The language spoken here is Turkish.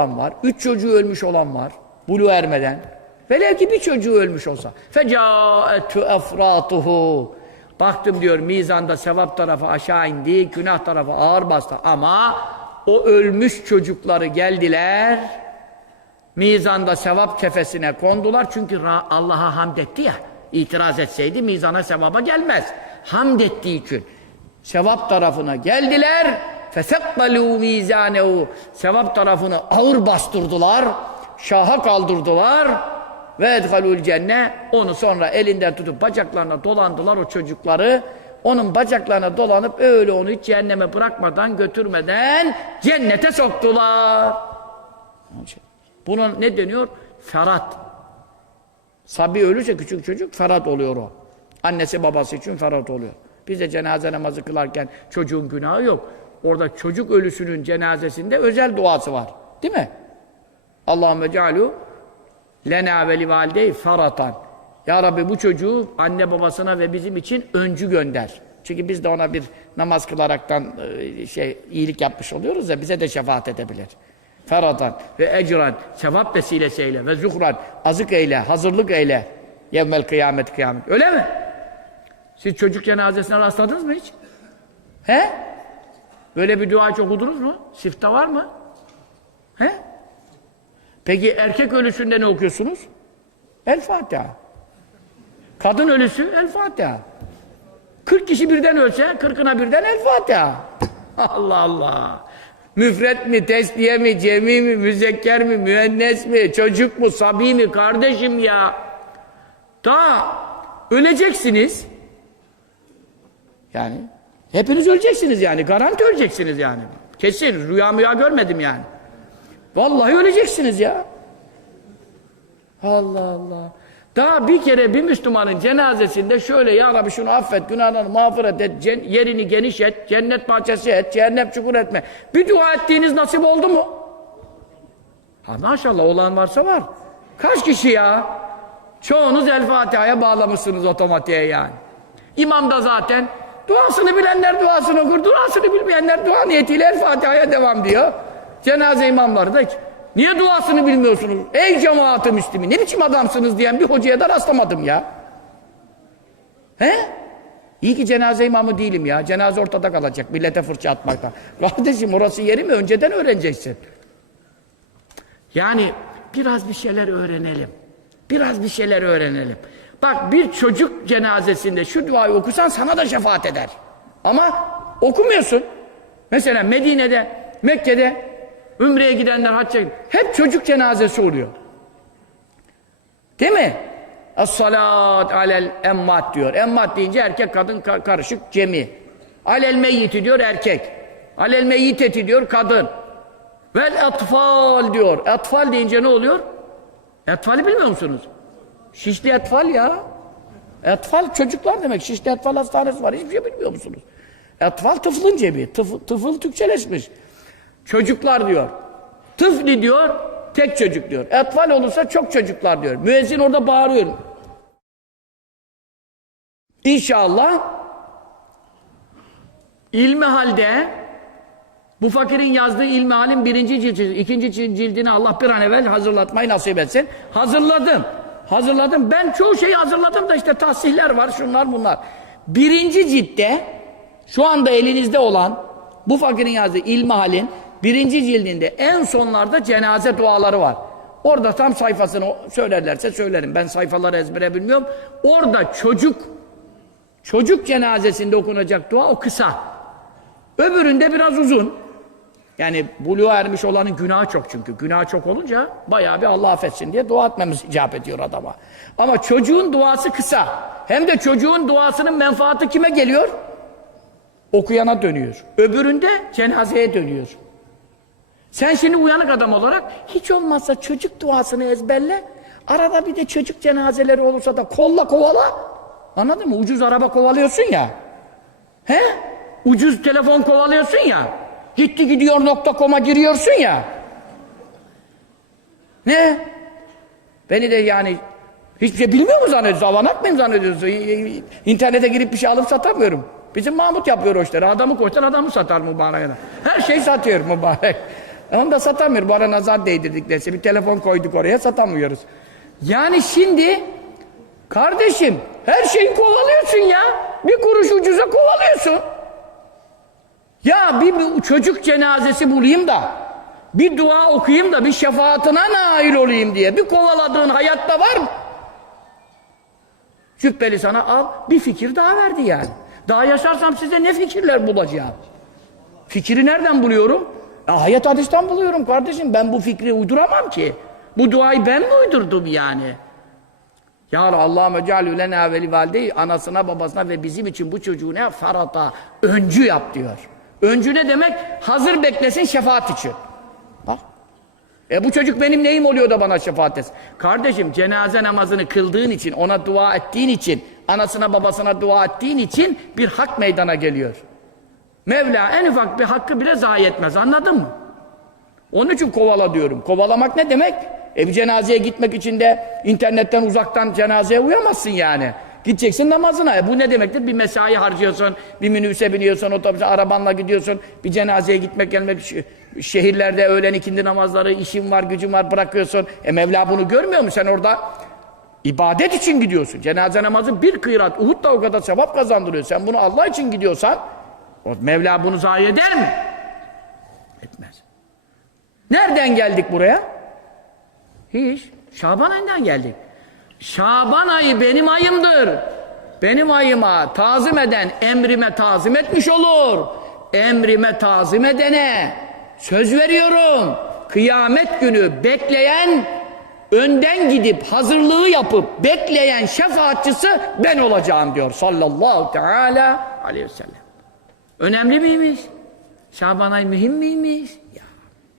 olan var. Üç çocuğu ölmüş olan var. Bulu ermeden. Velev ki bir çocuğu ölmüş olsa. Feca'etu efratuhu. Baktım diyor mizanda sevap tarafı aşağı indi, günah tarafı ağır bastı. Ama o ölmüş çocukları geldiler. Mizanda sevap kefesine kondular. Çünkü Allah'a hamd etti ya. İtiraz etseydi mizana sevaba gelmez. Hamd ettiği için. Sevap tarafına geldiler. فَسَقَّلُوا مِيزَانَهُ Sevap tarafını ağır bastırdılar. Şaha kaldırdılar. Ve edhalul cenne onu sonra elinden tutup bacaklarına dolandılar o çocukları. Onun bacaklarına dolanıp öyle onu hiç cehenneme bırakmadan götürmeden cennete soktular. Buna ne deniyor? Ferat. Sabi ölürse küçük çocuk ferat oluyor o. Annesi babası için ferat oluyor. Biz de cenaze namazı kılarken çocuğun günahı yok. Orada çocuk ölüsünün cenazesinde özel duası var. Değil mi? Allahümme cealu lena ve livalidey feratan. Ya Rabbi bu çocuğu anne babasına ve bizim için öncü gönder. Çünkü biz de ona bir namaz kılaraktan e, şey iyilik yapmış oluyoruz ya bize de şefaat edebilir. Feratan ve ecran sevap vesilesiyle ve zuhran azık eyle, hazırlık eyle. Yevmel kıyamet kıyamet. Öyle mi? Siz çocuk cenazesine rastladınız mı hiç? He? Böyle bir dua hiç okudunuz mu? Sifte var mı? He? Peki erkek ölüsünde ne okuyorsunuz? El Fatiha. Kadın ölüsü El Fatiha. 40 kişi birden ölse 40'ına birden El Fatiha. Allah Allah. Müfret mi, tesliye mi, cemi mi, müzekker mi, müennes mi, çocuk mu, sabi mi, kardeşim ya. Daha öleceksiniz. Yani hepiniz öleceksiniz yani. Garanti öleceksiniz yani. Kesin. Rüya müya görmedim yani. Vallahi öleceksiniz ya. Allah Allah. Daha bir kere bir Müslümanın cenazesinde şöyle ya Rabbi şunu affet, günahlarını mağfiret et, yerini geniş et, cennet bahçesi et, cehennem çukur etme. Bir dua ettiğiniz nasip oldu mu? Ha maşallah olan varsa var. Kaç kişi ya? Çoğunuz El Fatiha'ya bağlamışsınız otomatiğe yani. İmam da zaten duasını bilenler duasını okur, duasını bilmeyenler dua niyetiyle El Fatiha'ya devam diyor. Cenaze imamları da. Niye duasını bilmiyorsunuz? Ey cemaat-ı müslimi ne biçim adamsınız diyen bir hocaya da rastlamadım ya. He? İyi ki cenaze imamı değilim ya. Cenaze ortada kalacak millete fırça atmaktan. Kardeşim orası yeri mi? Önceden öğreneceksin. Yani biraz bir şeyler öğrenelim. Biraz bir şeyler öğrenelim. Bak bir çocuk cenazesinde şu duayı okusan sana da şefaat eder. Ama okumuyorsun. Mesela Medine'de, Mekke'de Ümre'ye gidenler hacca hep çocuk cenazesi oluyor. Değil mi? Es-salat alel emmat diyor. Emmat deyince erkek kadın ka- karışık cemi. Alel meyyiti diyor erkek. Alel meyyiteti diyor kadın. Vel atfal diyor. Atfal deyince ne oluyor? Atfali bilmiyor musunuz? Şişli atfal ya. Atfal çocuklar demek. Şişli atfal hastanesi var. Hiçbir şey bilmiyor musunuz? Atfal tıflın cebi. Tıf, tıfıl Türkçeleşmiş. Çocuklar diyor. Tıfli diyor, tek çocuk diyor. Etfal olursa çok çocuklar diyor. Müezzin orada bağırıyor. İnşallah ilmi halde bu fakirin yazdığı ilmi halin birinci cildi, ikinci cildini Allah bir an evvel hazırlatmayı nasip etsin. Hazırladım. Hazırladım. Ben çoğu şeyi hazırladım da işte tahsihler var, şunlar bunlar. Birinci ciltte şu anda elinizde olan bu fakirin yazdığı ilmi halin birinci cildinde en sonlarda cenaze duaları var. Orada tam sayfasını söylerlerse söylerim. Ben sayfaları ezbere bilmiyorum. Orada çocuk çocuk cenazesinde okunacak dua o kısa. Öbüründe biraz uzun. Yani buluğa ermiş olanın günahı çok çünkü. Günahı çok olunca bayağı bir Allah affetsin diye dua etmemiz icap ediyor adama. Ama çocuğun duası kısa. Hem de çocuğun duasının menfaati kime geliyor? Okuyana dönüyor. Öbüründe cenazeye dönüyor. Sen şimdi uyanık adam olarak hiç olmazsa çocuk duasını ezberle. Arada bir de çocuk cenazeleri olursa da kolla kovala. Anladın mı? Ucuz araba kovalıyorsun ya. He? Ucuz telefon kovalıyorsun ya. Gitti gidiyor nokta.com'a giriyorsun ya. Ne? Beni de yani hiçbir şey bilmiyor mu zannediyorsun? Avanak mıyım zannediyorsun? İnternete girip bir şey alıp satamıyorum. Bizim Mahmut yapıyor o işleri. Adamı koysan adamı satar mübareğine. Her şey satıyor mübarek. Onu da satamıyor. Bu ara nazar değdirdik neyse. Bir telefon koyduk oraya satamıyoruz. Yani şimdi kardeşim her şeyi kovalıyorsun ya. Bir kuruş ucuza kovalıyorsun. Ya bir, bir çocuk cenazesi bulayım da bir dua okuyayım da bir şefaatine nail olayım diye bir kovaladığın hayatta var mı? Cübbeli sana al bir fikir daha verdi yani. Daha yaşarsam size ne fikirler bulacağım? Fikri nereden buluyorum? Ya hayat hadisten buluyorum kardeşim. Ben bu fikri uyduramam ki. Bu duayı ben mi uydurdum yani? Ya Allahümme cealü lena veli valideyi anasına babasına ve bizim için bu çocuğu ne farata öncü yap diyor. Öncü ne demek? Hazır beklesin şefaat için. Bak. E bu çocuk benim neyim oluyor da bana şefaat etsin? Kardeşim cenaze namazını kıldığın için, ona dua ettiğin için, anasına babasına dua ettiğin için bir hak meydana geliyor. Mevla en ufak bir hakkı bile zayi etmez anladın mı? Onun için kovala diyorum. Kovalamak ne demek? E bir cenazeye gitmek için de internetten uzaktan cenazeye uyamazsın yani. Gideceksin namazına. E bu ne demektir? Bir mesai harcıyorsun, bir minibüse biniyorsun, otobüse, arabanla gidiyorsun. Bir cenazeye gitmek gelmek, şehirlerde öğlen ikindi namazları, işin var, gücün var bırakıyorsun. E Mevla bunu görmüyor mu? Sen orada ibadet için gidiyorsun. Cenaze namazı bir kıyrat, Uhud da o kadar sevap kazandırıyor. Sen bunu Allah için gidiyorsan, o Mevla bunu zayi eder mi? Etmez. Nereden geldik buraya? Hiç. Şaban ayından geldik. Şaban ayı benim ayımdır. Benim ayıma tazim eden emrime tazim etmiş olur. Emrime tazim edene söz veriyorum. Kıyamet günü bekleyen, önden gidip hazırlığı yapıp bekleyen şefaatçısı ben olacağım diyor sallallahu teala aleyhi ve sellem. Önemli miymiş? Şaban ayı mühim miymiş?